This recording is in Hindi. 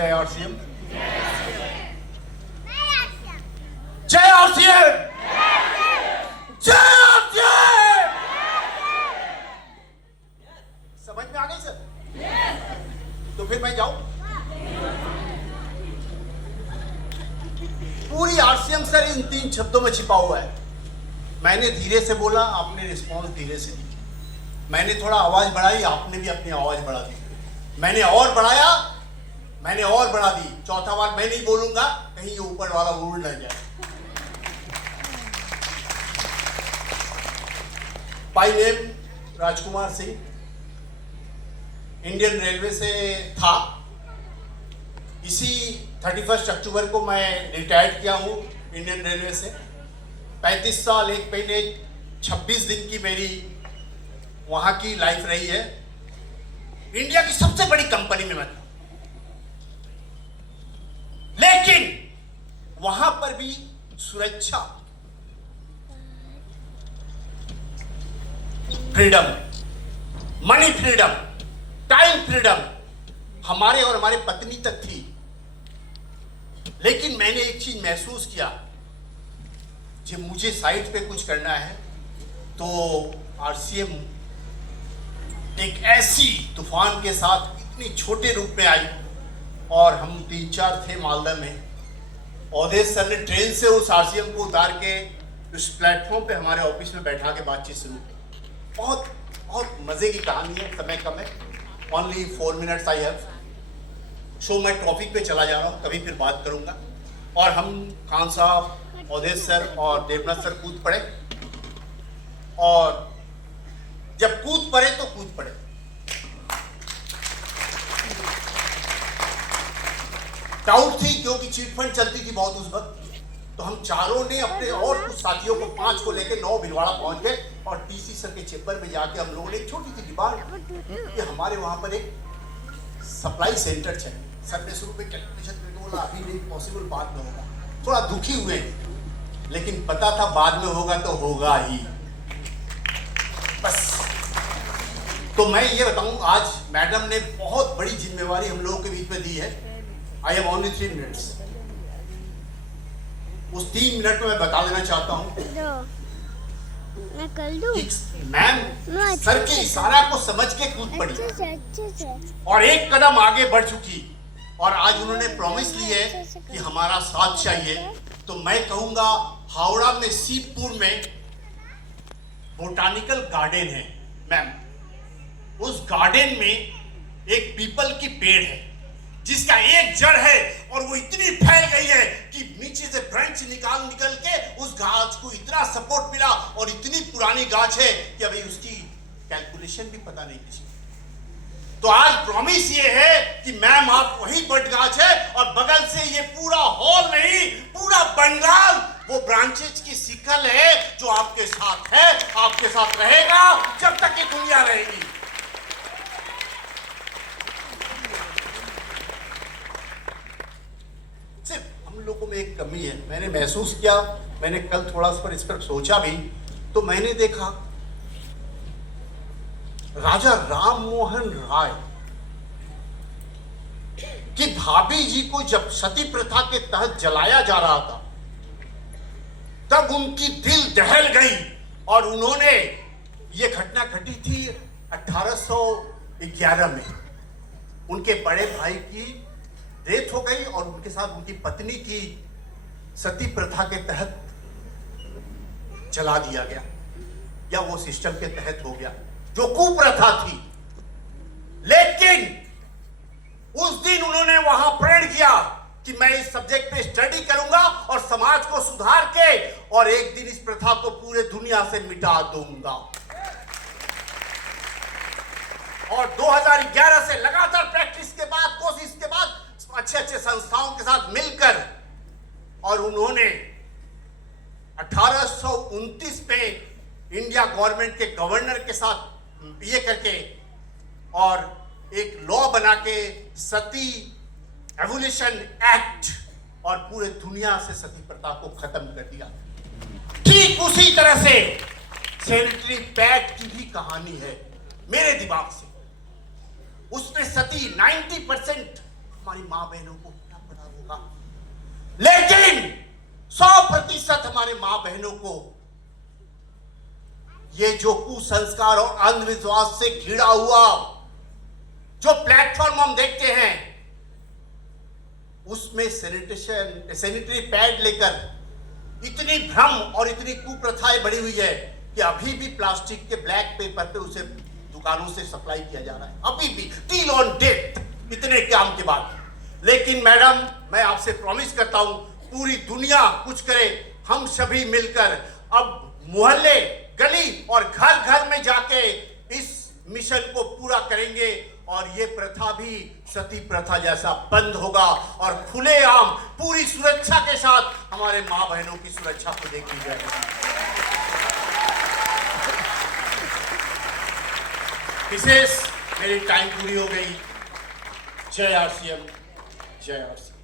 जय आरसीएम, जय आरसीएम, जय आरसीएम। समझ में आ गई सर? तो फिर मैं जाऊं? पूरी आरसीएम सर इन 3 शब्दों में छिपा हुआ है। मैंने धीरे से बोला, आपने रिस्पॉन्स धीरे से दी। मैंने थोड़ा आवाज बढ़ाई, आपने भी अपनी आवाज बढ़ा दी। मैंने और बढ़ाया, मैंने और बढ़ा दी। चौथा बार मैं नहीं बोलूंगा, कहीं ये ऊपर वाला उड़ ना जाए। My name Rajkumar Singh, Indian railway से था। इसी 31 अक्टूबर को मैं रिटायर्ड किया हूँ इंडियन रेलवे से। 35 साल, एक महीने 26 दिन की मेरी वहां की लाइफ रही है। इंडिया की सबसे बड़ी कंपनी में मैं था, लेकिन वहां पर भी सुरक्षा, freedom, money freedom, time freedom हमारे और हमारे पत्नी तक थी। लेकिन मैंने एक चीज महसूस किया, जब मुझे साइट पे कुछ करना है तो आरसीएम एक ऐसी तूफान के साथ इतनी छोटे रूप में आई। और हम 3-4 थे मालदा में। अवधेश सर ने ट्रेन से उस आरसीएम को उतार के उस प्लेटफॉर्म पे हमारे ऑफिस में बैठा के बातचीत शुरू की। बहुत बहुत मजे की कहानी है, समय कम है, ओनली 4 मिनट्स आई हैव। सो मैं टॉपिक पे चला जा रहा हूँ, कभी फिर बात करूंगा। और हम खान साहब, अवधेश सर और देवनाथ सर कूद पड़े। और जब कूद पड़े तो कूद पड़े। डाउट थी क्योंकि चिट फंड चलती थी बहुत उस वक्त। तो हम चारों ने अपने और कुछ साथियों को 5 को लेकर 9 भिलवाड़ा पहुंच गए। और टीसी सर के चेंबर में जाके हम लोगों ने एक छोटी सी डिमांड कि हमारे वहां पर एक सप्लाई सेंटर चाहिए। सर ने शुरू में कैलकुलेशन करके बोला अभी नहीं पॉसिबल, बाद में होगा। थोड़ा दुखी हुए, लेकिन पता था बाद में होगा तो होगा ही। बस तो मैं ये बताऊं, आज मैडम ने बहुत बड़ी जिम्मेवारी हम लोगों के बीच में दी है। I have only 3 minutes. उस 3 मिनट में मैं बता देना चाहता हूं मैं कर दूं? मैम सर के इशारा को समझ के कूद पड़ी और एक कदम आगे बढ़ चुकी। और आज उन्होंने प्रॉमिस ली है कि हमारा साथ चाहिए। तो मैं कहूंगा, हावड़ा में सीपुर में बोटानिकल गार्डन है मैम। उस गार्डन में एक पीपल की पेड़ है जिसका एक जड़ है और वो इतनी फैल गई है कि नीचे से ब्रांच निकल के उस गाछ को इतना सपोर्ट मिला। और इतनी पुरानी गाछ है कि अभी उसकी कैलकुलेशन भी पता नहीं किसी। तो आज प्रॉमिस ये है कि मैम आप वही बट गाछ है और बगल से ये पूरा हॉल नहीं, पूरा बंगाल वो ब्रांचेज की सिकल है जो आपके साथ है, आपके साथ रहेगा जब तक ये दुनिया रहेगी। सिर्फ हम लोगों में एक कमी है, मैंने महसूस किया। मैंने कल थोड़ा इस पर सोचा भी, तो मैंने देखा राजा राम मोहन राय की भाभी जी को जब सती प्रथा के तहत जलाया जा रहा था, तब उनकी दिल दहल गई। और उन्होंने, ये घटना घटी थी 1811 में। उनके बड़े भाई की डेथ हो गई और उनके साथ उनकी पत्नी की सती प्रथा के तहत जला दिया गया, या वो सिस्टम के तहत हो गया जो कुप्रथा थी। लेकिन उस दिन उन्होंने वहां प्रण किया कि मैं इस सब्जेक्ट पे स्टडी करूंगा और समाज को सुधार के और एक दिन इस प्रथा को पूरे दुनिया से मिटा दूंगा। और 2011 से लगातार प्रैक्टिस के बाद, कोशिश के बाद, अच्छे संस्थाओं के साथ मिलकर, और उन्होंने 1829 पे इंडिया गवर्नमेंट के गवर्नर के साथ ये करके और एक लॉ बना के सती एवोल्यूशन एक्ट, और पूरे दुनिया से सती प्रथा को खत्म कर दिया। ठीक उसी तरह से सैनिटरी पैड की भी कहानी है मेरे दिमाग से। उसमें सती 90% हमारी माँ बहनों को क्या पड़ा होगा, लेकिन 100% हमारे माँ बहनों को ये जो कुसंस्कार और अंधविश्वास से घिरा हुआ जो प्लेटफॉर्म हम देखते हैं, उसमें सैनिटरी पैड लेकर इतनी भ्रम और इतनी कुप्रथाएं बढ़ी हुई है कि अभी भी प्लास्टिक के ब्लैक पेपर पे उसे दुकानों से सप्लाई किया जा रहा है, अभी भी टिल ऑन डेट, इतने काम के बाद। लेकिन मैडम, मैं आपसे प्रॉमिस करता हूं, पूरी दुनिया कुछ करे, हम सभी मिलकर अब मोहल्ले, गली और घर घर में जाके इस मिशन को पूरा करेंगे और ये प्रथा भी सती प्रथा जैसा बंद होगा और खुलेआम पूरी सुरक्षा के साथ हमारे माँ बहनों की सुरक्षा को देखी जाएगी। विशेष मेरी टाइम पूरी हो गई। जय आरसीएम, जय आरसीएम।